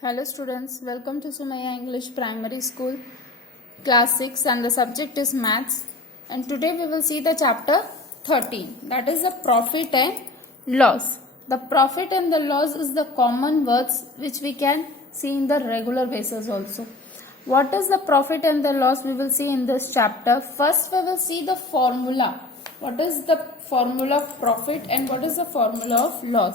Hello students, welcome to Sumaya English Primary School Class 6 and the subject is Maths, and today we will see the chapter 13, that is the profit and loss. The profit and the loss is the common words which we can see in the regular basis also. What is the profit and the loss we will see in this chapter. First we will see the formula. What is the formula of profit and what is the formula of loss.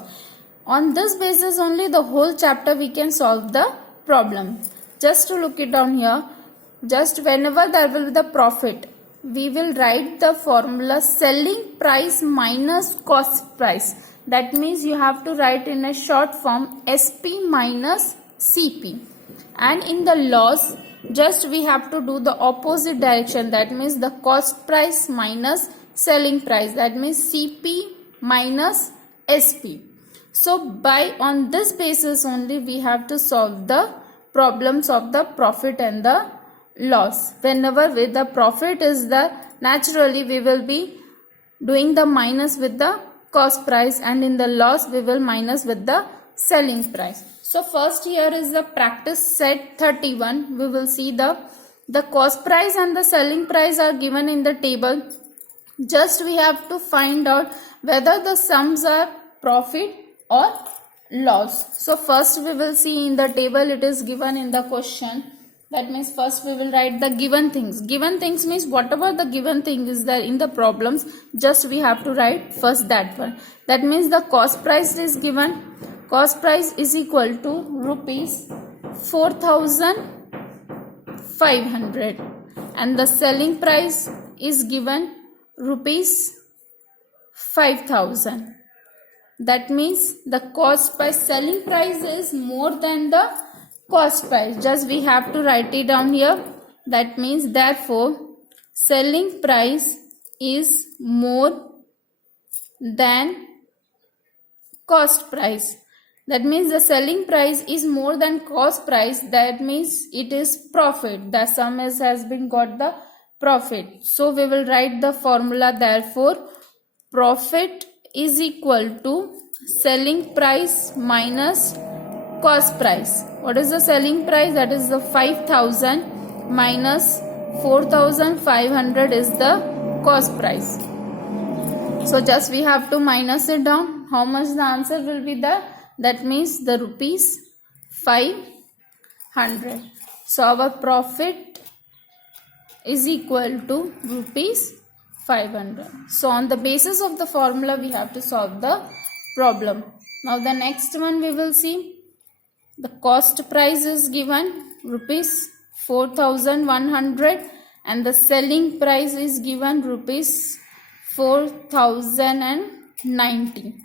On this basis only the whole chapter we can solve the problem. Just to look it down here, just whenever there will be the profit, we will write the formula selling price minus cost price. That means you have to write in a short form SP minus CP. And in the loss, just we have to do the opposite direction. That means the cost price minus selling price. That means CP minus SP. So on this basis only we have to solve the problems of the profit and the loss. Whenever with the profit is the, naturally we will be doing the minus with the cost price, and in the loss we will minus with the selling price. So first here is the practice set 31. We will see the cost price and the selling price are given in the table. Just we have to find out whether the sums are profit or loss. So first we will see in the table, it is given in the question. That means first we will write the given things. Given things means whatever the given thing is there in the problems, just we have to write first that one. That means the cost price is given. Cost price is equal to rupees 4,500 and the selling price is given rupees 5,000. That means the cost price, selling price is more than the cost price. Just we have to write it down here. That means therefore selling price is more than cost price. That means the selling price is more than cost price. That means it is profit. The sum has been got the profit. So we will write the formula. Therefore profit is equal to selling price minus cost price. What is the selling price? That is the 5,000 minus 4,500 is the cost price. So just we have to minus it down. How much the answer will be there? That means the rupees 500. So our profit is equal to rupees 500. So on the basis of the formula we have to solve the problem. Now the next one we will see. The cost price is given rupees 4,100 and the selling price is given rupees 4,090.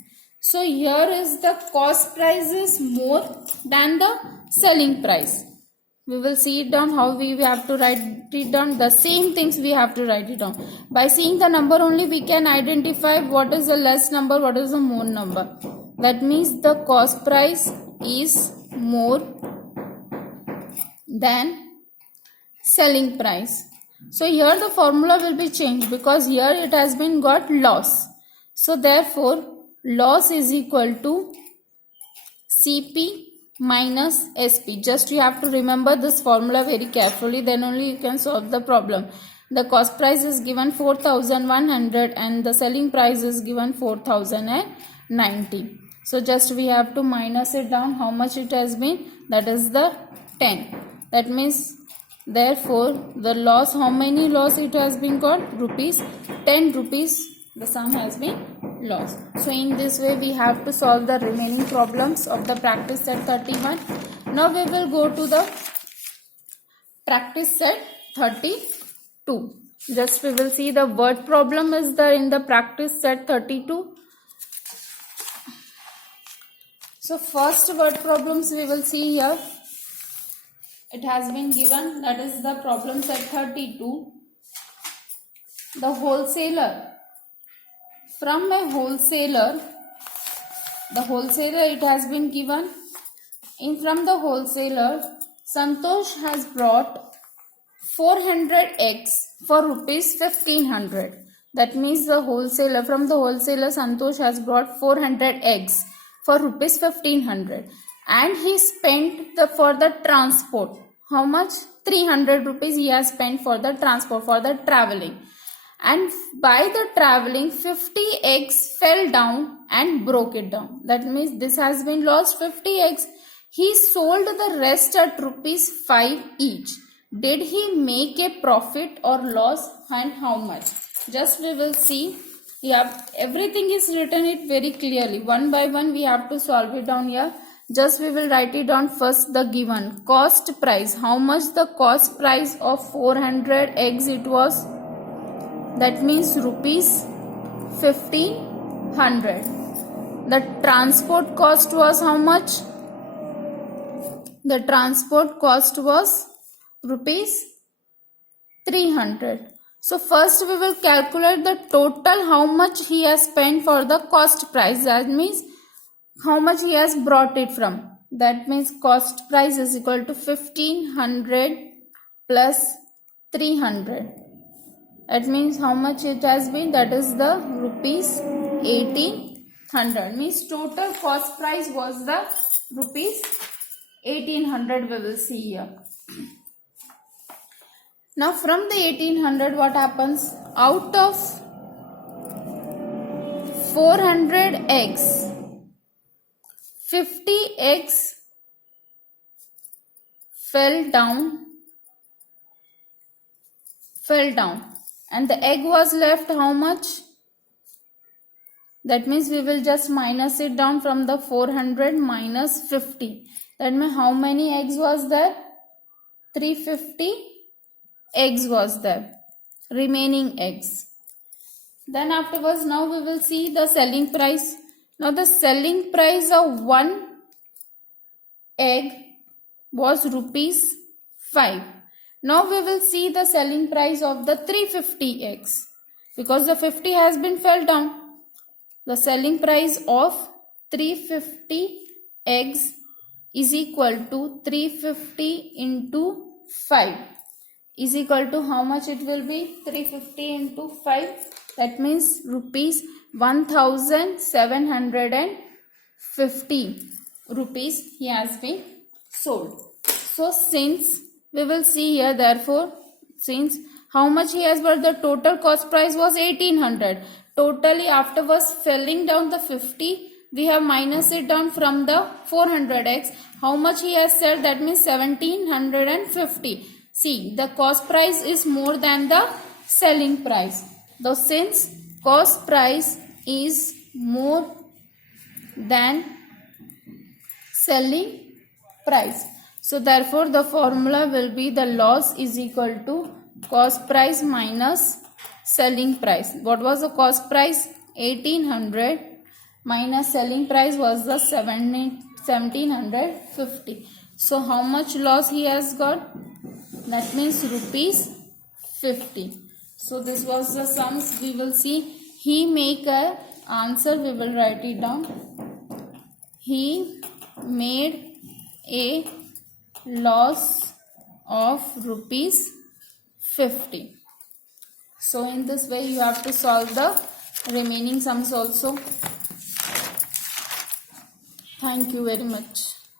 So here is the cost price is more than the selling price. We will see it down how we have to write it down. The same things we have to write it down. By seeing the number only we can identify what is the less number, what is the more number. That means the cost price is more than selling price. So here the formula will be changed because here it has been got loss. So therefore loss is equal to CP minus SP. Just you have to remember this formula very carefully, then only you can solve the problem. The cost price is given 4,100 and the selling price is given 4,090. So just we have to minus it down. How much it has been? That is the 10. That means therefore the loss, how many loss it has been got? Rupees 10 rupees the sum has been lost. So in this way we have to solve the remaining problems of the practice set 31. Now we will go to the practice set 32. Just we will see the word problem is there in the practice set 32. So first word problems we will see here. It has been given, that is the problem set 32. The wholesaler. From a wholesaler, the wholesaler it has been given. From the wholesaler, Santosh has brought 400 eggs for rupees 1,500. That means the wholesaler, from the wholesaler Santosh has brought 400 eggs for rupees 1,500 and he spent for the transport. How much? 300 rupees he has spent for the transport, for the traveling. And by the traveling, 50 eggs fell down and broke it down. That means this has been lost 50 eggs. He sold the rest at rupees 5 each. Did he make a profit or loss, and how much? Just we will see. Everything is written it very clearly. One by one we have to solve it down here. Just we will write it down first, the given cost price. How much the cost price of 400 eggs it was? That means rupees 1500. The transport cost was how much? The transport cost was rupees 300. So first we will calculate the total, how much he has spent for the cost price. That means how much he has brought it from. That means cost price is equal to 1500 plus 300. That means how much it has been? That is the rupees 1800. Means total cost price was the rupees 1800. We will see here. Now from the 1800, what happens? Out of 400 eggs, 50 eggs fell down, and the egg was left how much? That means we will just minus it down from the 400 minus 50. That means how many eggs was there? 350 eggs was there, remaining eggs. Then afterwards, now we will see the selling price. Now the selling price of one egg was rupees 5. Now we will see the selling price of the 350 eggs, because the 50 has been fell down. The selling price of 350 eggs is equal to 350 into 5 is equal to how much it will be? 350 into 5. That means rupees 1750 rupees he has been sold. So since we will see here, therefore, since how much he has bought, the total cost price was 1800. Totally afterwards filling down the 50, we have minus it down from the 400x. How much he has said? That means 1750. See, the cost price is more than the selling price. Though since cost price is more than selling price, so therefore the formula will be the loss is equal to cost price minus selling price. What was the cost price? 1800 minus selling price was the 1750. So how much loss he has got? That means rupees 50. So this was the sums. We will see. He make a answer. We will write it down. He made a loss of rupees 50. So in this way you have to solve the remaining sums also. Thank you very much.